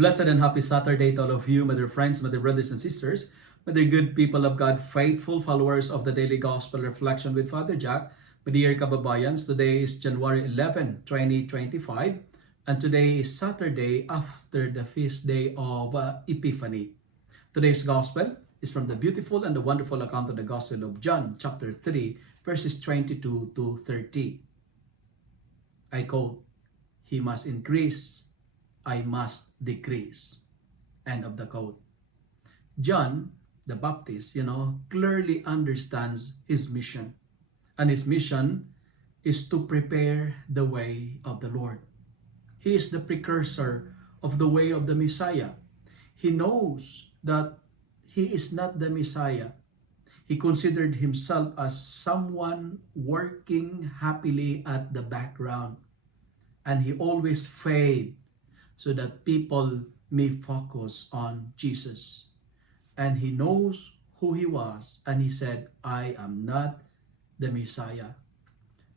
Blessed and happy Saturday to all of you, my dear friends, my dear brothers and sisters, my dear good people of God, faithful followers of the Daily Gospel Reflection with Father Jack, my dear kababayans. Today is January 11, 2025, and today is Saturday after the feast day of Epiphany. Today's Gospel is from the beautiful and the wonderful account of the Gospel of John, chapter 3, verses 22 to 30. I quote, "He must increase, I must decrease." End of the quote. John the Baptist, clearly understands his mission. And his mission is to prepare the way of the Lord. He is the precursor of the way of the Messiah. He knows that he is not the Messiah. He considered himself as someone working happily at the background. And he always fade so that people may focus on Jesus. And he knows who he was, and he said, "I am not the Messiah."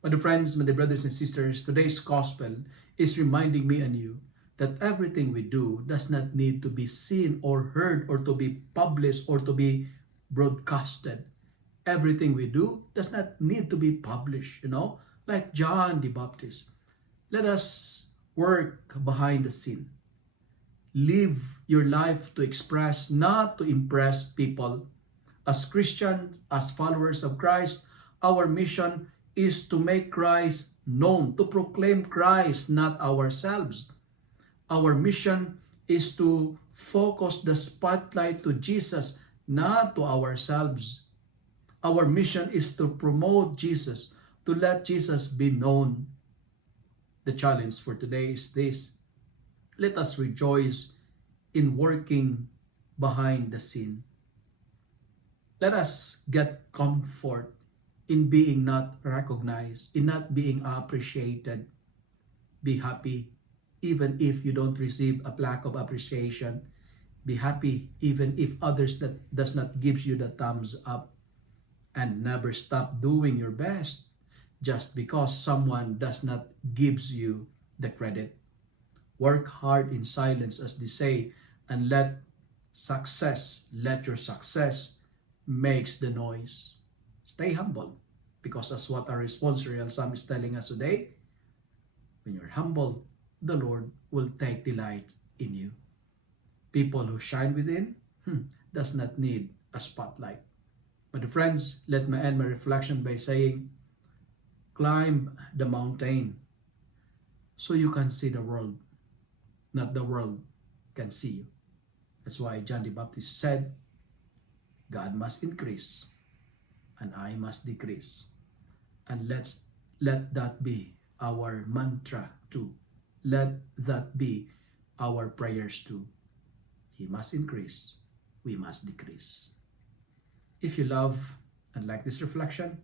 My dear friends, my dear brothers and sisters, today's gospel is reminding me and you that everything we do does not need to be seen or heard or to be published or to be broadcasted. Everything we do does not need to be published, like John the Baptist. Let us work behind the scene. Live your life to express, not to impress people. As Christians, as followers of Christ, our mission is to make Christ known, to proclaim Christ, not ourselves. Our mission is to focus the spotlight to Jesus, not to ourselves. Our mission is to promote Jesus, to let Jesus be known. The challenge for today is this: let us rejoice in working behind the scene. Let us get comfort in being not recognized, in not being appreciated. Be happy even if you don't receive a plaque of appreciation. Be happy even if others that does not gives you the thumbs up. And never stop doing your best just because someone does not gives you the credit. Work hard in silence, as they say, and let your success makes the noise. Stay humble, because as what our responsorial psalm is telling us today, when you're humble, the Lord will take delight in you. People who shine within does not need a spotlight. But friends, let me end my reflection by saying, climb the mountain so you can see the world, not the world can see you. That's why John the Baptist said, "God must increase and I must decrease." And let that be our mantra too. Let that be our prayers too. He must increase, we must decrease. If you love and like this reflection,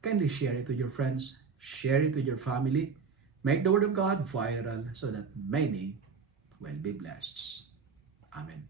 kindly share it with your friends, share it with your family, make the Word of God viral so that many will be blessed. Amen.